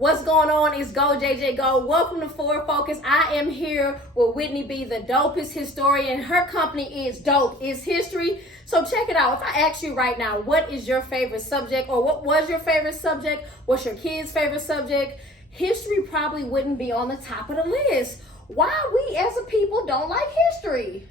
What's going on? It's Go JJ Go. Welcome to Forward Focus. I am here with Whitney B, the Dopest historian. Her company is Dope. It's history. So check it out. If I ask you right now, what is your favorite subject, or what was your favorite subject? What's your kid's favorite subject? History probably wouldn't be on the top of the list. Why we as a people don't like history?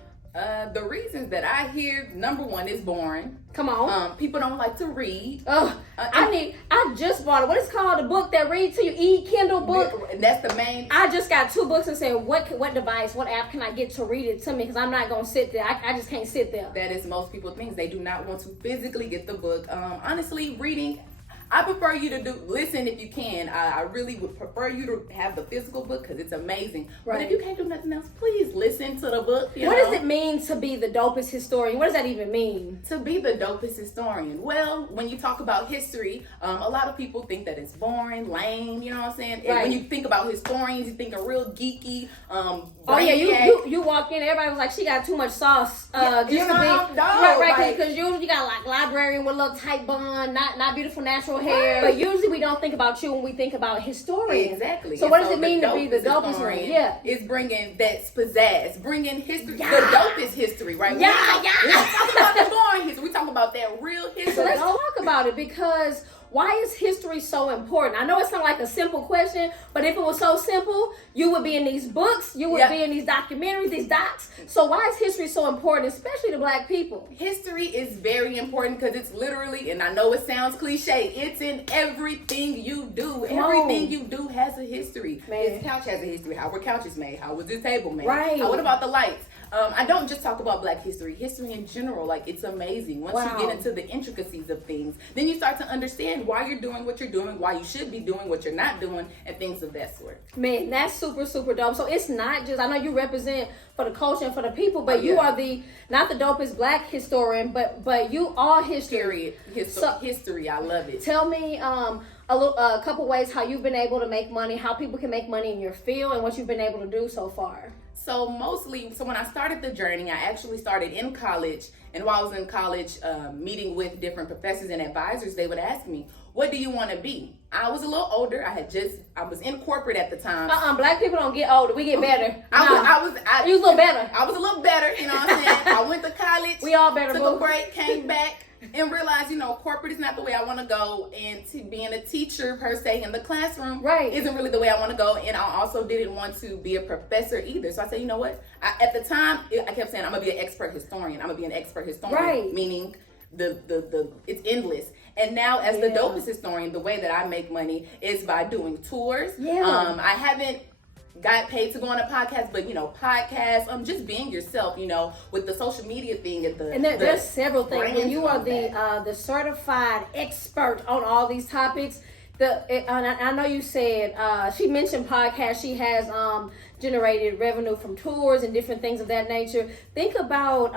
The reasons that I hear, number one, is boring. Come on. People don't like to read. I just bought it. What is it called? The book that reads to you, Kindle book. And that's the main. I just got 2 books and said, what device, what app can I get to read it to me? Because I'm not going to sit there. I just can't sit there. That is most people's things. They do not want to physically get the book. Honestly, reading, I prefer you to listen if you can. I really would prefer you to have the physical book because it's amazing. Right. But if you can't do nothing else, please listen to the book. What does it mean to be the dopest historian? What does that even mean? To be the dopest historian. Well, when you talk about history, a lot of people think that it's boring, lame, you know what I'm saying? Right. When you think about historians, you think a real geeky, you walk in, everybody was like, she got too much sauce. Because you got usually you got like librarian with a little tight bun, not beautiful natural hair. But usually we don't think about you when we think about historian. Exactly. So what does it mean to be the dopest historian? Yeah. It's bringing that pizzazz, bringing history, the dopest history, right? Yeah. We don't talk about the boring history. We talk about that real history. So let's talk about it, because why is history so important? I know it's not like a simple question, but if it was so simple, you would be in these books, you would be in these documentaries, these docs. So why is history so important, especially to Black people? History is very important because it's literally, and I know it sounds cliche, it's in everything you do. Everything you do has a history. Man. This couch has a history. How were couches made? How was this table made? Right. What about the lights? I don't just talk about Black history. History in general, like, it's amazing. Once you get into the intricacies of things, then you start to understand why you're doing what you're doing, why you should be doing what you're not doing, and things of that sort. Man, that's super, super dope. So it's not just, I know you represent for the culture and for the people, but you are not the dopest Black historian, but you are history. History, I love it. Tell me a couple ways how you've been able to make money, how people can make money in your field, and what you've been able to do so far. So when I started the journey, I actually started in college. And while I was in college, meeting with different professors and advisors, they would ask me, what do you want to be? I was a little older. I was in corporate at the time. Black people don't get older. We get better. You was a little better. I was a little better, you know what I'm saying? I went to college. We all better. Took a break, came back, and realized, corporate is not the way I want to go. And to being a teacher, per se, in the classroom isn't really the way I want to go. And I also didn't want to be a professor either. So I said, you know what? At the time, I kept saying, I'm going to be an expert historian. I'm going to be an expert historian, meaning it's endless. And now as the dopest historian, the way that I make money is by doing tours. I haven't got paid to go on a podcast, but podcasts, just being yourself, with the social media thing and there's several things. When you are the certified expert on all these topics, I know you said she mentioned podcasts. She has generated revenue from tours and different things of that nature. Think about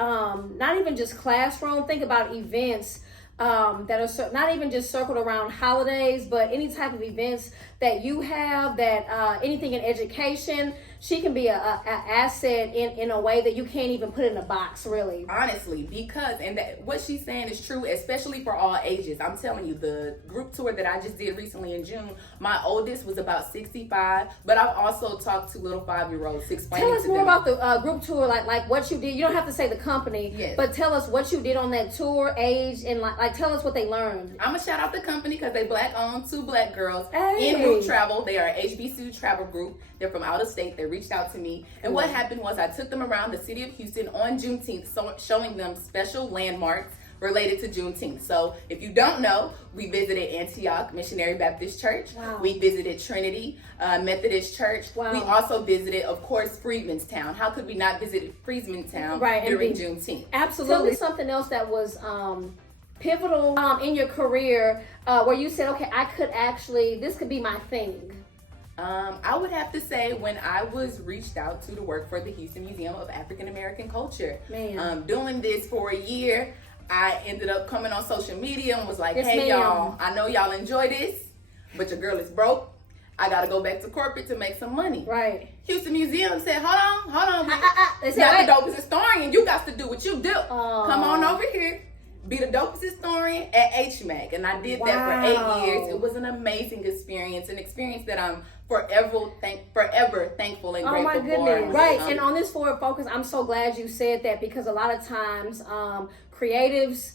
not even just classroom. Think about events that are not even just circled around holidays, but any type of events that you have, that anything in education. She can be an asset in a way that you can't even put in a box, really. Honestly, because, what she's saying is true, especially for all ages. I'm telling you, the group tour that I just did recently in June, my oldest was about 65, but I've also talked to little 5-year-olds explaining to them. Tell us more about the group tour, like what you did. You don't have to say the company, but tell us what you did on that tour, age, and like tell us what they learned. I'm going to shout out the company because they Black owned, 2 Black girls in group travel. They are HBCU travel group. They're from out of state. They reached out to me. And what happened was I took them around the city of Houston on Juneteenth, showing them special landmarks related to Juneteenth. So if you don't know, we visited Antioch Missionary Baptist Church. We visited Trinity Methodist Church. We also visited, of course, Freedmanstown. How could we not visit Freedmanstown during Juneteenth? Absolutely. Tell me something else that was pivotal in your career where you said, okay, this could be my thing. I would have to say when I was reached out to work for the Houston Museum of African American Culture. Doing this for a year, I ended up coming on social media and was like, hey, y'all, I know y'all enjoy this, but your girl is broke. I got to go back to corporate to make some money. Houston Museum said, hold on. They said, not the dopest historian. You got to do what you do. Come on over here. be the dopest historian at HMAC, and I did that for 8 years. It was an amazing experience, an experience that I'm forever thankful and grateful for. Oh my goodness, right. And on this Forward Focus, I'm so glad you said that, because a lot of times creatives,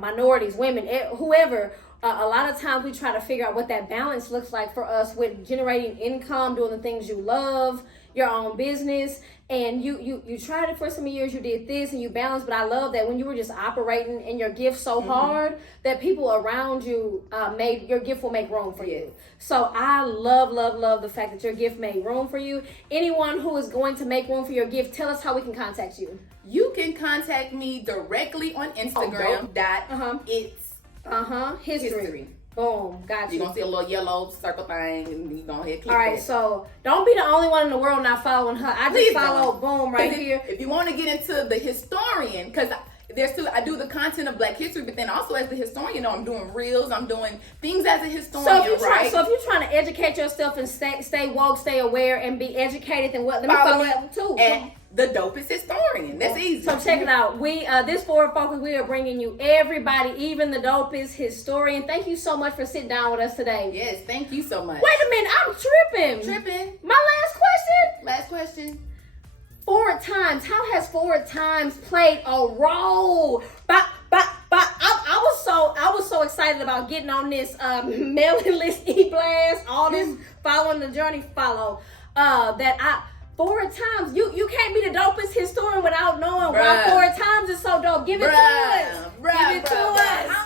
minorities, women, whoever, a lot of times we try to figure out what that balance looks like for us with generating income, doing the things you love, your own business. And you tried it for some years, you did this and you balanced, but I love that when you were just operating in your gift so hard that people around you your gift will make room for you. So I love the fact that your gift made room for you. Anyone who is going to make room for your gift, tell us how we can contact you. You can contact me directly on Instagram. It's history. Boom, got you. You're gonna see a little yellow circle thing, and you're gonna hit click. All right, so don't be the only one in the world not following her. I just follow Boom right here. If you want to get into the historian, because I do the content of Black history, but then also as the historian, I'm doing reels, I'm doing things as a historian, so if you're trying to educate yourself and stay woke, stay aware, and be educated, then what? Let me follow that too. And the Dopest historian. That's easy. So check it out. We this Forward Focus, we are bringing you everybody, even the Dopest historian. Thank you so much for sitting down with us today. Yes, thank you so much. Wait a minute, I'm tripping. My Last question. Forward Times. How has Forward Times played a role? I was so excited about getting on this mailing list e-blast, all this following the journey Forward Times, you can't be the dopest historian without knowing why Forward Times is so dope. Give it to us. Give it to us.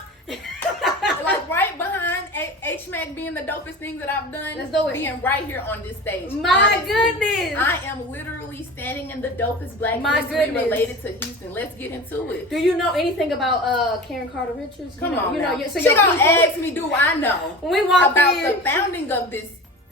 Like right behind HMAC being the dopest thing that I've done. Let's do it. Being right here on this stage. My goodness. I am literally standing in the dopest Black history related to Houston. Let's get into it. Do you know anything about Karen Carter Richards? Come on. So she gonna ask me, do I know when we walked about in, the founding of this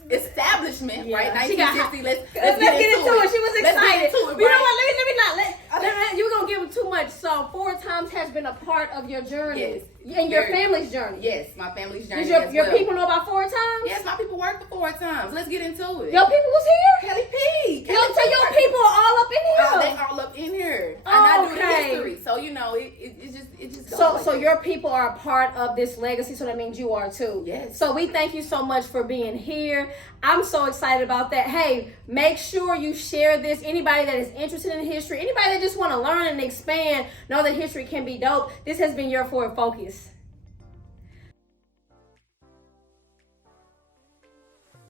establishment, right? 1960. Let's get into it. She was excited. Let's get into it, You know what? You're gonna give it too much. So Forward Times has been a part of your journey. Yes. And your family's journey. Yes, my family's journey. Does your people know about Forward Times? Yes, my people work for Forward Times. Let's get into it. Your people was here? Kelly P. So your people are all up in here? Oh, they all up in here. And I do the history. So, it just goes So your people are a part of this legacy, so that means you are too. Yes. So we thank you so much for being here. I'm so excited about that. Hey, make sure you share this. Anybody that is interested in history, anybody that just want to learn and expand, know that history can be dope. This has been your Forward Focus.